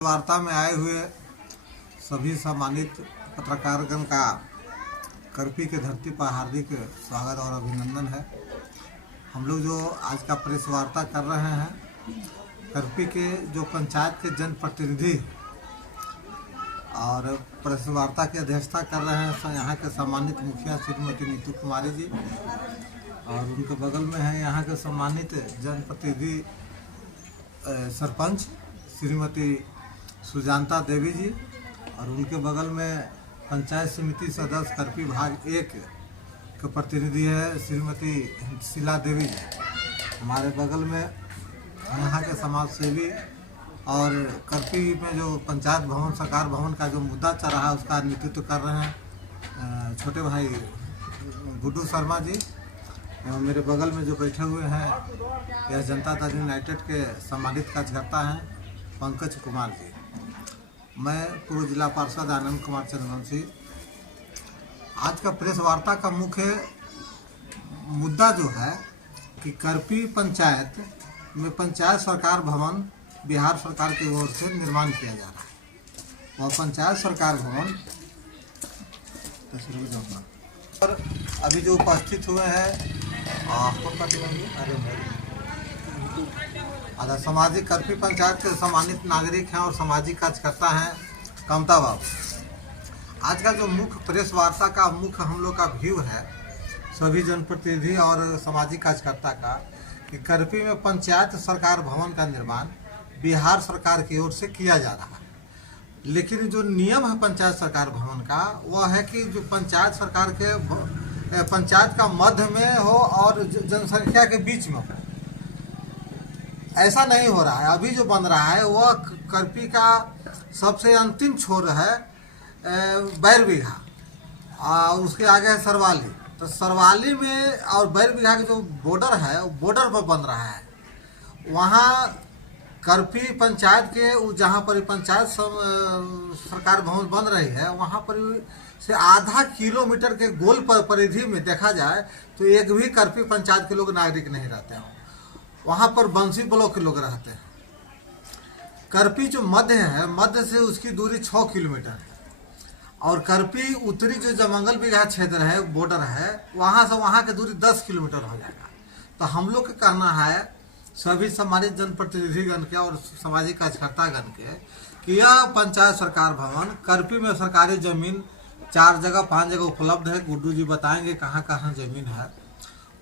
वार्ता में आए हुए सभी सम्मानित पत्रकारगण का करपी के धरती पर हार्दिक स्वागत और अभिनंदन है। हम लोग जो आज का प्रेस वार्ता कर रहे हैं, करपी के जो पंचायत के जनप्रतिनिधि और प्रेस वार्ता की अध्यक्षता कर रहे हैं यहाँ के सम्मानित मुखिया श्रीमती नीतू कुमारी जी, और उनके बगल में है यहाँ के सम्मानित जनप्रतिनिधि सरपंच श्रीमती सुजानता देवी जी, और उनके बगल में पंचायत समिति सदस्य करपी भाग 1 के प्रतिनिधि है श्रीमती शीला देवी जी। हमारे बगल में यहाँ के समाज सेवी और करपी में जो पंचायत भवन सरकार भवन का जो मुद्दा चल रहा है उसका नेतृत्व कर रहे हैं छोटे भाई गुड्डू शर्मा जी। एवं मेरे बगल में जो बैठे हुए हैं यह जनता दल यूनाइटेड के सम्मानित कार्यकर्ता हैं पंकज कुमार जी। मैं पूर्व जिला पार्षद आनंद कुमार चंद्रवंशी। आज का प्रेस वार्ता का मुख्य मुद्दा जो है कि करपी पंचायत में पंचायत सरकार भवन बिहार सरकार की ओर से निर्माण किया जा रहा है। वह पंचायत सरकार भवन और अभी जो उपस्थित हुए हैं सामाजिक करपी पंचायत के सम्मानित नागरिक हैं और सामाजिक कार्यकर्ता हैं कमता बाबू। आज का जो मुख्य प्रेस वार्ता का मुख्य हम लोग का व्यू है सभी जनप्रतिनिधि और सामाजिक कार्यकर्ता का कि करपी में पंचायत सरकार भवन का निर्माण बिहार सरकार की ओर से किया जा रहा है, लेकिन जो नियम है पंचायत सरकार भवन का वह है कि जो पंचायत सरकार के पंचायत का मध्य में हो और जनसंख्या के बीच में हो। ऐसा नहीं हो रहा है। अभी जो बन रहा है वह करपी का सबसे अंतिम छोर है बैर बीघा, उसके आगे है सरवाली। तो सरवाली में और बैर बीघा के जो बॉर्डर है वो बॉर्डर पर बन रहा है। वहाँ करपी पंचायत के जहाँ पर पंचायत सरकार भवन बन रही है वहाँ पर से आधा किलोमीटर के गोल परिधि में देखा जाए तो एक भी करपी पंचायत के लोग नागरिक नहीं रहते हैं। वहाँ पर बंसी ब्लॉक के लोग रहते हैं। करपी जो मध्य है, मध्य से उसकी दूरी 6 किलोमीटर है, और करपी उत्तरी जो जमंगल बीघा क्षेत्र है बॉर्डर है वहाँ से वहाँ की दूरी 10 किलोमीटर हो जाएगा। तो हम लोग का कहना है सभी सम्मानित जनप्रतिनिधिगण के और सामाजिक कार्यकर्तागण के कि यह पंचायत सरकार भवन करपी में सरकारी जमीन 4 जगह 5 जगह उपलब्ध है। गुड्डू जी बताएंगे कहाँ कहाँ जमीन है।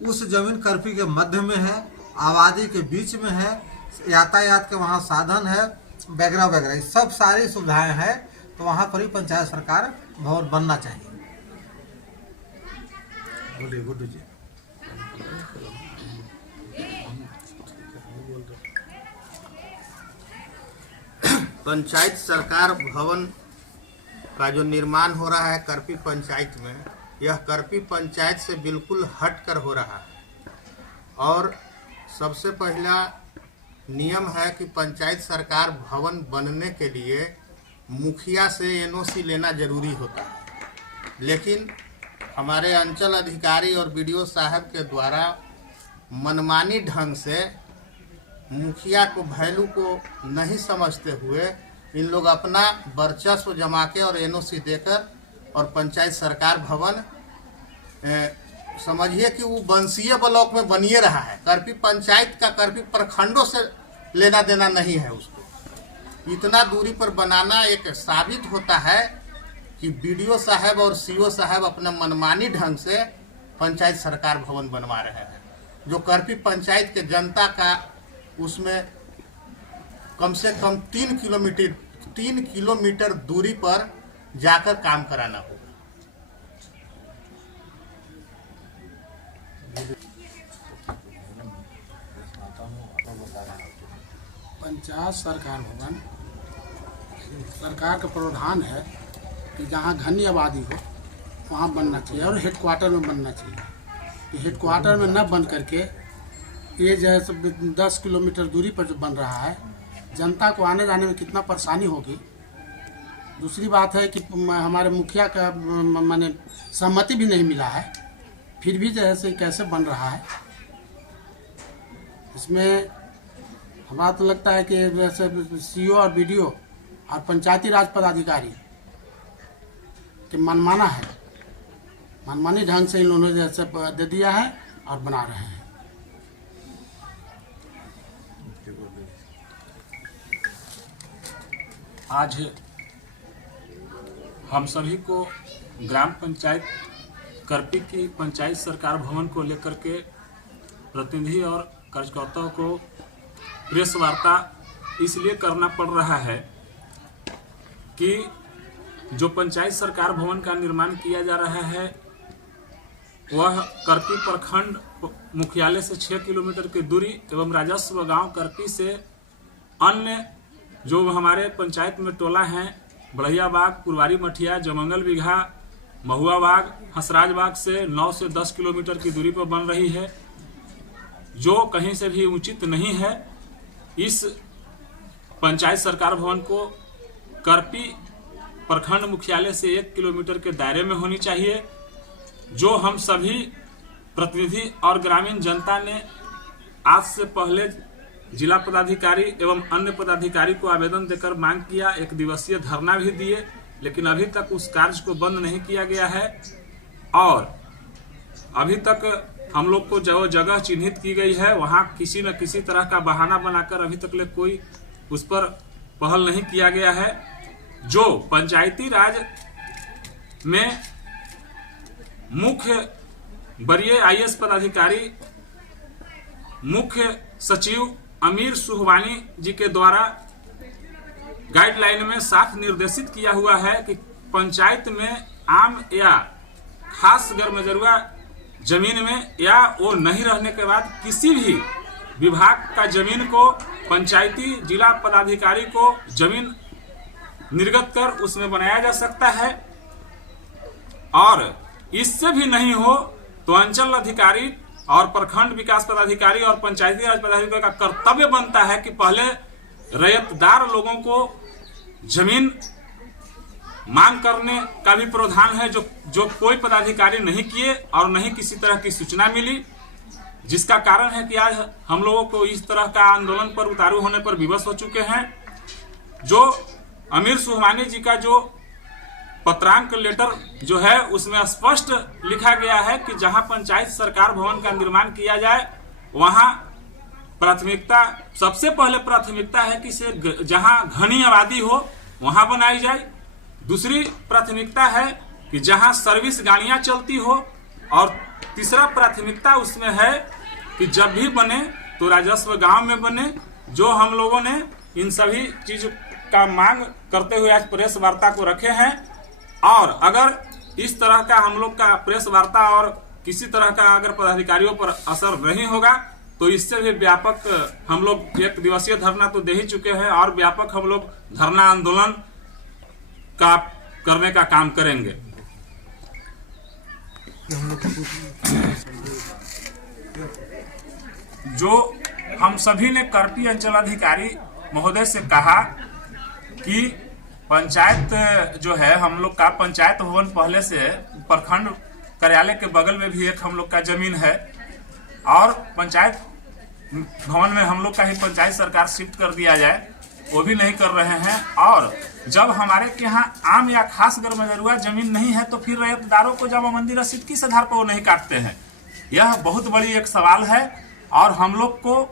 उस जमीन करपी के मध्य में है, आबादी के बीच में है, यातायात के वहाँ साधन है वगैरह वगैरह, सब सारी सुविधाएं हैं। तो वहाँ पर ही पंचायत सरकार भवन बनना चाहिए। बोलिए गुड्डू जी। पंचायत सरकार भवन का जो निर्माण हो रहा है करपी पंचायत में, यह करपी पंचायत से बिल्कुल हटकर हो रहा है। और सबसे पहला नियम है कि पंचायत सरकार भवन बनने के लिए मुखिया से एनओसी लेना जरूरी होता है, लेकिन हमारे अंचल अधिकारी और बीडीओ साहब के द्वारा मनमानी ढंग से मुखिया को वैल्यू को नहीं समझते हुए इन लोग अपना वर्चस्व जमा के और एनओसी देकर और पंचायत सरकार भवन समझिए कि वो बंसीय ब्लॉक में बनिए रहा है। करपी पंचायत का करपी प्रखंडों से लेना देना नहीं है। उसको इतना दूरी पर बनाना एक साबित होता है कि बीडीओ साहब और सीओ साहब अपने मनमानी ढंग से पंचायत सरकार भवन बनवा रहे हैं, जो करपी पंचायत के जनता का उसमें कम से कम 3 किलोमीटर दूरी पर जाकर काम कराना होगा। पंचायत सरकार भवन सरकार का प्रावधान है कि जहाँ घनी आबादी हो वहाँ बनना चाहिए और हेडक्वार्टर में बनना चाहिए। हेडक्वार्टर में न बन करके ये जो है 10 किलोमीटर दूरी पर जो बन रहा है, जनता को आने जाने में कितना परेशानी होगी। दूसरी बात है कि हमारे मुखिया का माने सहमति भी नहीं मिला है, फिर भी जो है कैसे बन रहा है। इसमें हमारा तो लगता है कि जैसे सीओ और बीडीओ और पंचायती राज पदाधिकारी कि मनमाना है, मनमानी ढंग से इन लोगों ने जैसे दे दिया है और बना रहे हैं। आज हम सभी को ग्राम पंचायत करपी की पंचायत सरकार भवन को लेकर के प्रतिनिधि और कार्यकर्ताओं को प्रेस वार्ता इसलिए करना पड़ रहा है कि जो पंचायत सरकार भवन का निर्माण किया जा रहा है वह करपी प्रखंड मुख्यालय से 6 किलोमीटर की दूरी एवं राजस्व गांव करपी से अन्य जो हमारे पंचायत में टोला हैं बढ़िया बाग, पुरवारी मठिया, जमंगल बिघा, महुआ बाग, हंसराज बाग से 9 से 10 किलोमीटर की दूरी पर बन रही है, जो कहीं से भी उचित नहीं है। इस पंचायत सरकार भवन को करपी प्रखंड मुख्यालय से 1 किलोमीटर के दायरे में होनी चाहिए, जो हम सभी प्रतिनिधि और ग्रामीण जनता ने आज से पहले जिला पदाधिकारी एवं अन्य पदाधिकारी को आवेदन देकर मांग किया, 1 दिवसीय धरना भी दिए, लेकिन अभी तक उस कार्य को बंद नहीं किया गया है। और अभी तक हम लोग को जो जगह चिन्हित की गई है वहां किसी न किसी तरह का बहाना बनाकर अभी तक ले कोई उस पर पहल नहीं किया गया है। जो पंचायती राज में मुख्य वरीय IAS पदाधिकारी मुख्य सचिव अमीर सुहवानी जी के द्वारा गाइडलाइन में साफ निर्देशित किया हुआ है कि पंचायत में आम या खास गैर जरूरा जमीन में या वो नहीं रहने के बाद किसी भी विभाग का जमीन को पंचायती जिला पदाधिकारी को जमीन निर्गत कर उसमें बनाया जा सकता है। और इससे भी नहीं हो तो अंचल अधिकारी और प्रखंड विकास पदाधिकारी और पंचायती राज पदाधिकारी का कर्तव्य बनता है कि पहले रैयतदार लोगों को जमीन मांग करने का भी प्रावधान है, जो कोई पदाधिकारी नहीं किए और नहीं किसी तरह की सूचना मिली, जिसका कारण है कि आज हम लोगों को इस तरह का आंदोलन पर उतारू होने पर विवश हो चुके हैं। जो अमीर सुहवानी जी का जो पत्रांक लेटर जो है उसमें स्पष्ट लिखा गया है कि जहां पंचायत सरकार भवन का निर्माण किया जाए वहां प्राथमिकता, सबसे पहले प्राथमिकता है कि से जहां घनी आबादी हो वहां बनाई जाए। दूसरी प्राथमिकता है कि जहां सर्विस गाड़ियां चलती हो, और तीसरा प्राथमिकता उसमें है कि जब भी बने तो राजस्व गांव में बने। जो हम लोगों ने इन सभी चीज का मांग करते हुए आज प्रेस वार्ता को रखे हैं। और अगर इस तरह का हम लोग का प्रेस वार्ता और किसी तरह का अगर पदाधिकारियों पर असर नहीं होगा तो इससे भी व्यापक हम लोग 1 दिवसीय धरना तो दे ही चुके हैं और व्यापक हम लोग धरना आंदोलन का करने का काम करेंगे। जो हम सभी ने करपी अंचलाधिकारी महोदय से कहा कि पंचायत जो है हम लोग का पंचायत भवन पहले से प्रखंड कार्यालय के बगल में भी एक हम लोग का जमीन है और पंचायत भवन में हम लोग का ही पंचायत सरकार शिफ्ट कर दिया जाए, वो भी नहीं कर रहे हैं। और जब हमारे के यहाँ आम या खास गैर जरूरा जमीन नहीं है तो फिर रैयतदारों को जमाबंदी रसीद किस आधार पर वो नहीं काटते हैं? यह बहुत बड़ी एक सवाल है। और हम लोग को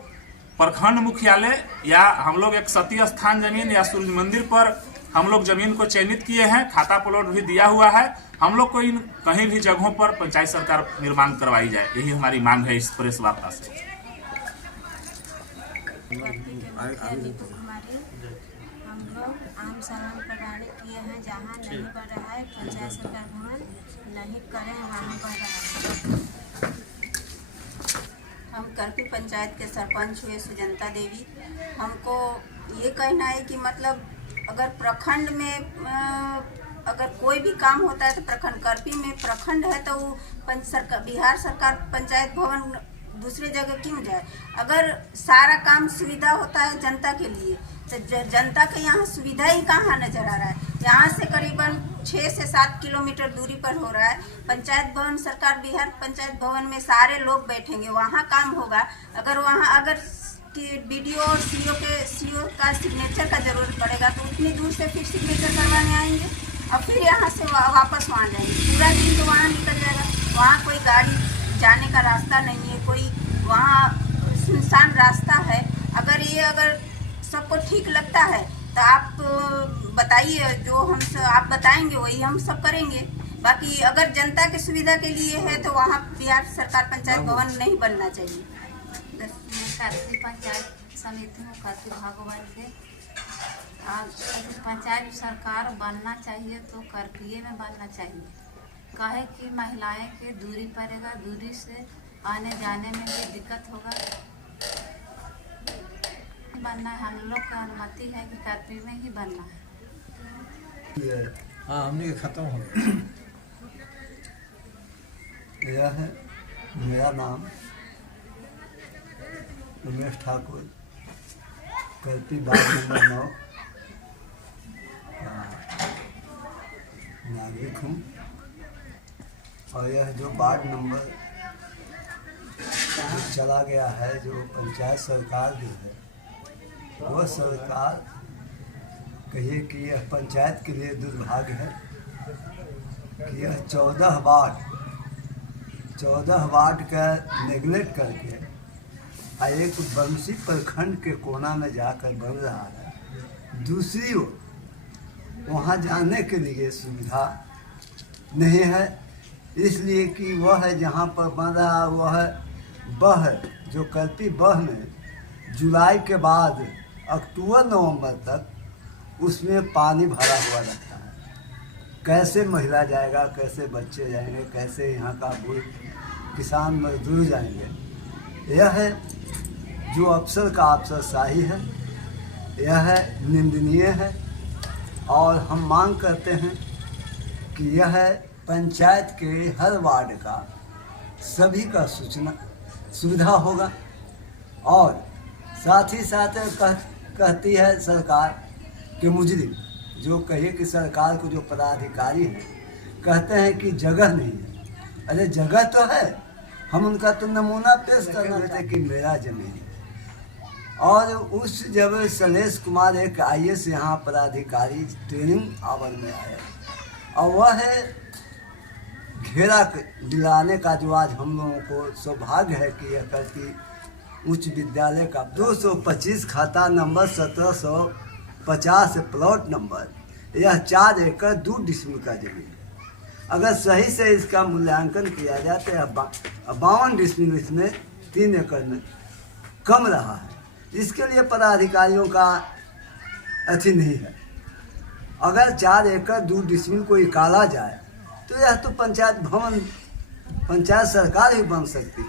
प्रखंड मुख्यालय या हम लोग एक सती स्थान जमीन या सूर्य मंदिर पर हम लोग जमीन को चयनित किए हैं, खाता प्लॉट भी दिया हुआ है। हम लोग को इन कहीं भी जगहों पर पंचायत सरकार निर्माण करवाई जाए, यही हमारी मांग है इस प्रेस वार्ता से। हम लोग आम सामान प्रदान किए हैं, जहाँ नहीं बन रहा है पंचायत सरकार भवन नहीं करें, वहाँ बन रहा है। हम करपी पंचायत के सरपंच हुए सुजंता देवी। हमको ये कहना है कि मतलब अगर प्रखंड में अगर कोई भी काम होता है तो प्रखंड, करपी में प्रखंड है तो वो बिहार सरकार पंचायत भवन दूसरे जगह क्यों जाए? अगर सारा काम सुविधा होता है जनता के लिए तो जनता के यहाँ सुविधा ही कहाँ नजर आ रहा है? यहाँ से करीबन 6 से 7 किलोमीटर दूरी पर हो रहा है पंचायत भवन। सरकार बिहार पंचायत भवन में सारे लोग बैठेंगे, वहाँ काम होगा। अगर वहाँ अगर BDO और CO का सिग्नेचर का ज़रूरत पड़ेगा, तो उतनी दूर से फिर सिग्नेचर करवाने आएंगे और फिर यहाँ से वापस वहाँ जाएंगे। पूरा दिन तो वहाँ निकल जाएगा। वहाँ कोई गाड़ी जाने का रास्ता नहीं है, कोई वहाँ सुनसान रास्ता है। अगर सबको ठीक लगता है तो आप बताइए, जो आप बताएंगे वही हम सब करेंगे। बाकी अगर जनता की सुविधा के लिए है तो वहाँ बिहार सरकार पंचायत भवन नहीं बनना चाहिए। कार्तिक पंचायत समिति में कार्तिक भागवत से पंचायत सरकार बनना चाहिए तो करपीए में बनना चाहिए। काहे कि महिलाएं के दूरी पड़ेगा, दूरी से आने जाने में भी दिक्कत होगा। बनना है, हम लोग का अनुमति है कि करपी में ही बनना है। हाँ, हमने खत्म हो गया। यह है मेरा नाम उमेश ठाकुर, करपी वार्ड नंबर 9 नागरिक हूँ। और यह जो वार्ड नंबर चला गया है, जो पंचायत सरकार जो है, वह सरकार कहिए कि यह पंचायत के लिए दुर्भाग्य है कि यह 14 वार्ड का नेगलेक्ट करके एक बंसी प्रखंड के कोना में जाकर बन रहा है। दूसरी ओर वहाँ जाने के लिए सुविधा नहीं है, इसलिए कि वह है जहाँ पर बन रहा वह बह जो करपी बह में जुलाई के बाद अक्टूबर-नवंबर तक उसमें पानी भरा हुआ रहता है। कैसे महिला जाएगा, कैसे बच्चे जाएंगे, कैसे यहाँ का किसान मजदूर जाएंगे। यह है जो अफसर का अफसरशाही है, यह है निंदनीय है। और हम मांग करते हैं कि यह पंचायत के हर वार्ड का सभी का सूचना सुविधा होगा। और साथ ही साथ कहती है सरकार कि मुजरिम जो कहिए कि सरकार को जो पदाधिकारी हैं कहते हैं कि जगह नहीं है। अरे जगह तो है, हम उनका तो नमूना पेश करना चाहते कि मेरा जमीन है। और उस जब शैलेश कुमार एक IAS यहाँ पदाधिकारी ट्रेनिंग आवर में आए और वह है घेरा दिलाने का जो आज हम लोगों को सौभाग्य है कि यह करती उच्च विद्यालय का 225 खाता नंबर 1750 प्लॉट नंबर, यह 4 एकड़ 2 डिसमिल का जमीन है। अगर सही से इसका मूल्यांकन किया जाए तो 52 डिसमिल इसमें 3 एकड़ में कम रहा है। इसके लिए पदाधिकारियों का अथी नहीं है। अगर 4 एकड़ 2 डिसमिल को निकाला जाए तो यह तो पंचायत भवन पंचायत सरकार ही बन सकती है।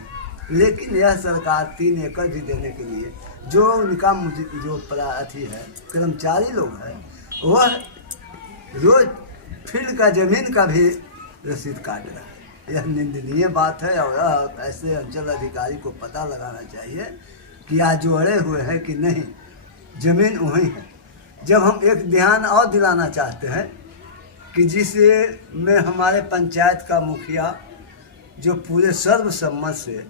लेकिन यह सरकार 3 एकड़ भी देने के लिए जो उनका जो अथी है कर्मचारी लोग हैं वह रोज फील्ड का जमीन का भी रसीद काट रहा है। यह निंदनीय बात है और ऐसे अंचल अधिकारी को पता लगाना चाहिए कि आज जोड़े हुए हैं कि नहीं, जमीन वहीं है। जब हम एक ध्यान और दिलाना चाहते हैं कि जिसे में हमारे पंचायत का मुखिया जो पूरे सर्वसम्मत से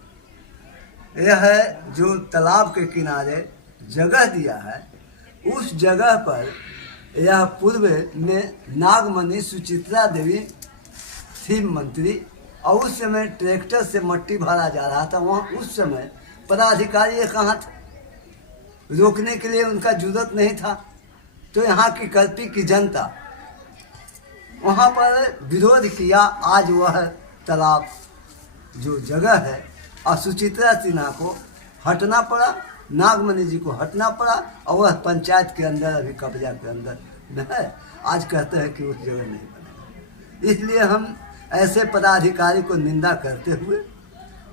यह है जो तालाब के किनारे जगह दिया है, उस जगह पर यह पूर्व में नागमणि सुचित्रा देवी थी मंत्री और उस समय ट्रैक्टर से मट्टी भरा जा रहा था। वहाँ उस समय पदाधिकारी कहाँ थे, रोकने के लिए उनका जरूरत नहीं था। तो यहाँ की करपी की जनता वहाँ पर विरोध किया। आज वह तालाब जो जगह है और सुचित्रा सिन्हा को हटना पड़ा, नागमणि जी को हटना पड़ा और वह पंचायत के अंदर अभी कब्जा के अंदर में है। आज कहते हैं कि उस जगह नहीं बनेगा। इसलिए हम ऐसे पदाधिकारी को निंदा करते हुए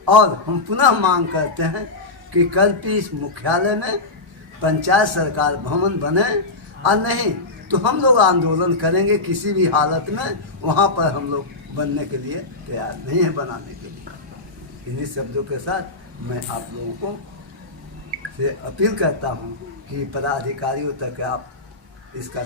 और हम पुनः मांग करते हैं कि करपी इस मुख्यालय में पंचायत सरकार भवन बने, और नहीं तो हम लोग आंदोलन करेंगे। किसी भी हालत में वहाँ पर हम लोग बनने के लिए तैयार नहीं है, बनाने के लिए। इन्हीं शब्दों के साथ मैं आप लोगों को से अपील करता हूँ कि पदाधिकारियों तक आप इसका